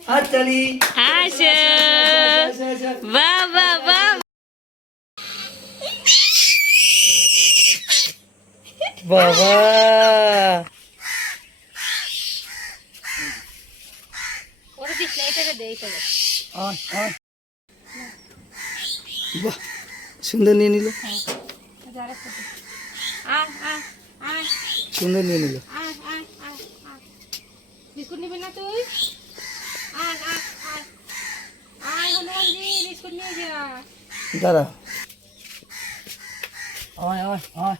হাততালি আসো। বাহ বাহ বাহ বাবা ওটা দিস না এটাকে দে এটাকে আয়, আয়। বাহ সুন্দর নিয়ে নিল। আয় সুন্দর নিয়ে নিল। বিস্কুট নিবি না তুই? দাঁড়া। হয় হয় হয়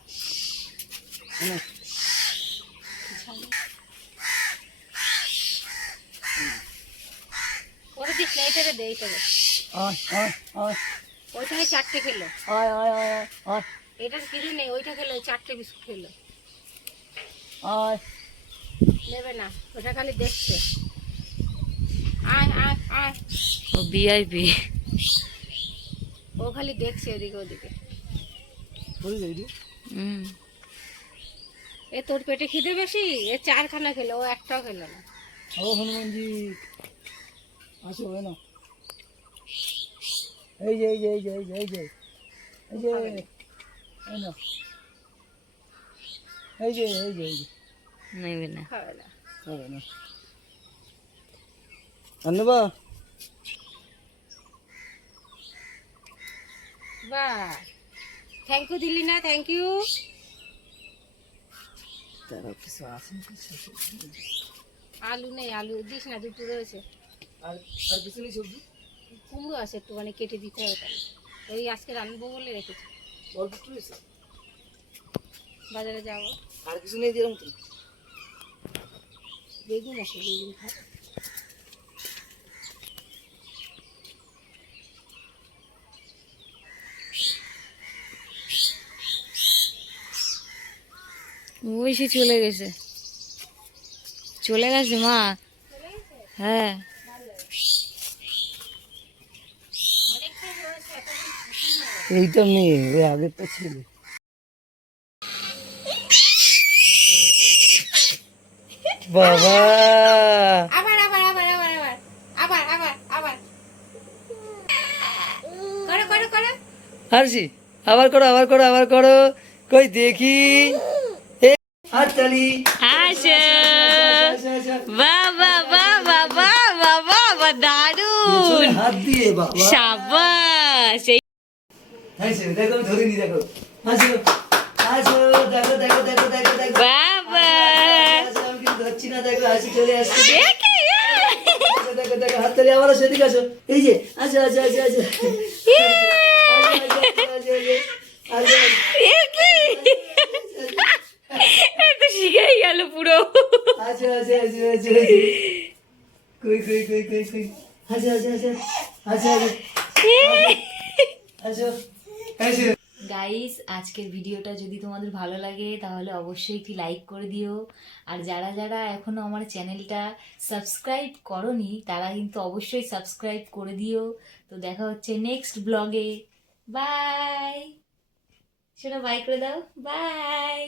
ওরে দিস না এটারে দে এটারে হয় হয় হয় ওইটা চারটে খেলো। হয় হয় হয় হয় কিছু নেই ওইটা খেলো চারটে বিস্কুট খেলো। হয় নেবে না ওটা খালি দেখছে। ও ভিআইপি ও খালি দেখছে এদিকে ওদিকে। বুঝলি হুম। এ তোর পেটে খিদে বেশি? এ চারখানা খেলো ও একটাও খেলো না। ও হনুমানজি আসো না এই যে এই যে এই যে এই যে এই যে এই যে এই না। এই যে এই যে এই যে। নেবে না। খাবে না। খাবে না। আনবা বাহ। থ্যাংক ইউ দিলি না থ্যাংক ইউ তারা কিছু আছে আলু নেই আলু দিস না দুটো রয়েছে। আর আর কিছু নেই সবজি? কুমড়ো আছে একটুখানি কেটে দিতে হবে তাহলে। ওই আজকে রান্নবো বলে রেখেছি। অল্প একটু রয়েছে? বাজারে যাব। আর কিছু নেই দিলাম তো? বেগুন আছে বেগুন খাব ওই সে চলে গেছে। চলে গেছে মা? হ্যাঁ। এইটা মেয়ে ওই আগেরটা ছিল। বাবা! আবার আবার আবার আবার আবার। আবার আবার আবার। করো করো করো। হারছি। আবার করো আবার করো আবার করো। কই দেখি? এই হাততালি আসো আসো, আসো। বাহ বাহ বাহ বাহ বাহ বাহ বাহ বাহ দারুণ হাত দিয়ে বাবা এই হাসো দেখো ধরে নি দেখো হাসো হাসো দেখো দেখো দেখো দেখো দেখো বাবা হাসো, আমি কিন্তু ধরছি না দেখো হাসি চলে আসছে দেখে দেখো, হাততালি আবারও সেদিকে আসো এই যে আসো আসো আসো আসো আসো, আসো, আসো, আসো, আসো। তো শিখেই গেল পুরো আসো আসো কই কই কই কই? কই গাইস আজকের ভিডিওটা যদি তোমাদের ভালো লাগে, তাহলে অবশ্যই একটি লাইক করে দিও। আর যারা যারা এখনও আমার চ্যানেলটা সাবস্ক্রাইব করনি, তারা কিন্তু অবশ্যই সাবস্ক্রাইব করে দিও। তো দেখা হচ্ছে নেক্সট ব্লগে বাই সেটা বাই করে দাও। বাই